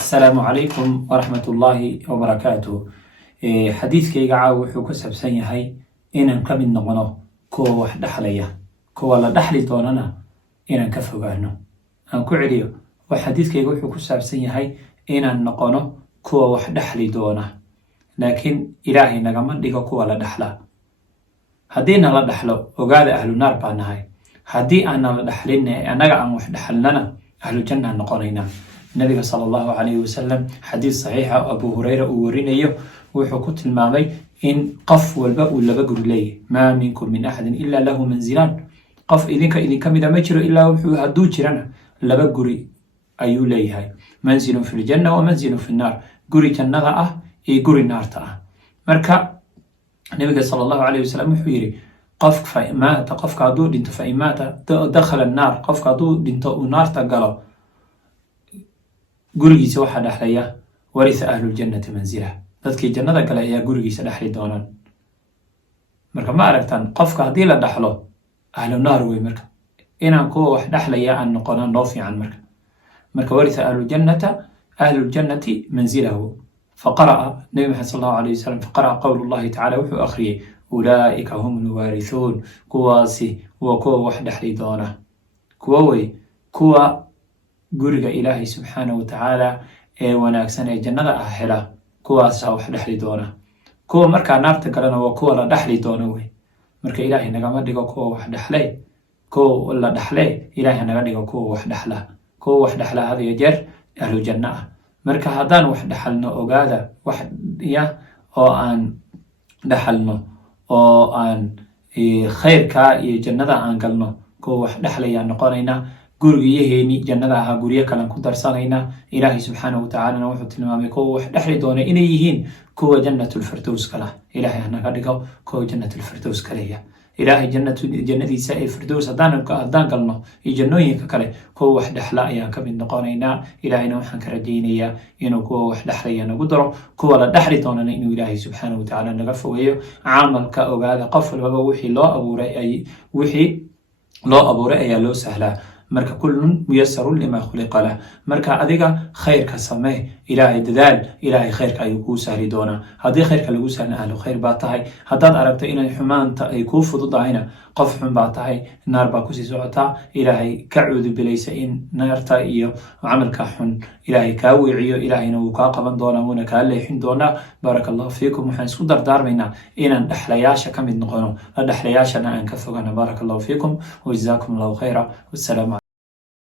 السلام عليكم ورحمة الله وبركاته. حديث كي قاعد وحوك سبسين هاي إن كمن نغنو كو واحد حليا كو لا دحلي دوننا إن كفو عنه أن كعليو وحديث كي وحوك سبسين هاي إن نغنو كو واحد حلي دونه لكن إلهي نغمان ديكو كو لا دحلا هدينا لا دحلو وقال أهل النار بان هاي هدي أنا لا دحلين أنا عن واحد حلنا أهل الجنة نقولينا النبي صلى الله عليه وسلم حديث صحيح أبو هريرة ورينيه وحكوت المامي إن قف والباء ولا بقر لي ما منكم من أحد إلا له منزلان قف إذن كم إذا ما يجروا إلا هدو جرنا لبقري أيو لي هاي منزل في الجنة ومنزل في النار قري جنة قري النار مركا النبي صلى الله عليه وسلم حويري قفك فإمات قفك عدو دينت فإمات دخل النار قفك عدو دينت ونار تقلو gurigiisa waxaa dhaxlaya warisa ahlul jannati manzilah dadkii jannada kale ayaa gurigiisa dhaxli doonaan marka ma aragtaan qofka hadii la dhaxlo ahlu naar way marka inaan kuwa wax dhaxlaya aan noqonan loo fiican marka warisa ahlul jannati manzilahu faqara nabi muhammad sallallahu alayhi wasallam faqara qawlullahi ta'ala wa akhriye ulaika humul warithun kuwaasi wa kuwa wax dhaxli doona kuwa guriga ilaahay subxaanahu watacaala ee wanaagsan ee jannada ah hela kuwaasa wax dhexli doona kuwa markaa naarta galana waa kuwa la dhexli doona wey marka ilaahay nagama dhigo kuwa wax dhexlay kuwa la dhexlay ilaahay naga dhigo kuwa wax dhexla had iyo jeer ahlu janna ah marka haddaan wax dhexalno ogaada wax oo aan dhexalno oo aan khayrka iyo jannada aan galno kuwa wax dhexlaya noqonayna gurigiyaheeni jannada ahaa guryo kale ku darsanayna ilaahay subxaanahu watacaala wuxuu tilmaamay kuwa wax dhexli doona inay yihiin kuwa jannatul firdaws kala ilaahay naga dhigo kuwa jannatul firdaws kaleya ilaahay jannadiisa ee firdaws hadaan galno iyo jannooyinka kale kuwa wax dhexla ayaan ka mid noqonaynaa ilaahayna waxaan ka rajaynayaa inuu kuwa wax dhexlaya nagu daro kuwa la dhexli doonana inuu ilaahay subxaanahu watacaala naga fogeeyo camalka ogaada qof walbaba wixii loo abuuray ayaa loo sahlaa marka kullun muyassarun lima khuliqa lah marka adiga khayrka samee ilaahay dadaal ilaahay khayrka ayuu kuu sahli doonaa haddii khayrka lagu sahlin ahlu khayr baa tahay haddaad aragto inay xumaanta ay kuu fududahayna qof xun baa tahay naar baa kusii socotaa ilaahay ka cuudu bilaysa in naarta iyo camalka xun ilaahay kaa weeciyo ilaahayna wuu kaa qaban doonaa wuuna kaa leexin doonaa baaraka allahu fiikum waxaan isku dardaarmaynaa inaan dhexlayaasha ka mid noqono la dhexlayaashana aan ka fogana baaraka allahu fiikum wajazaakum allahu khayra wassalaamu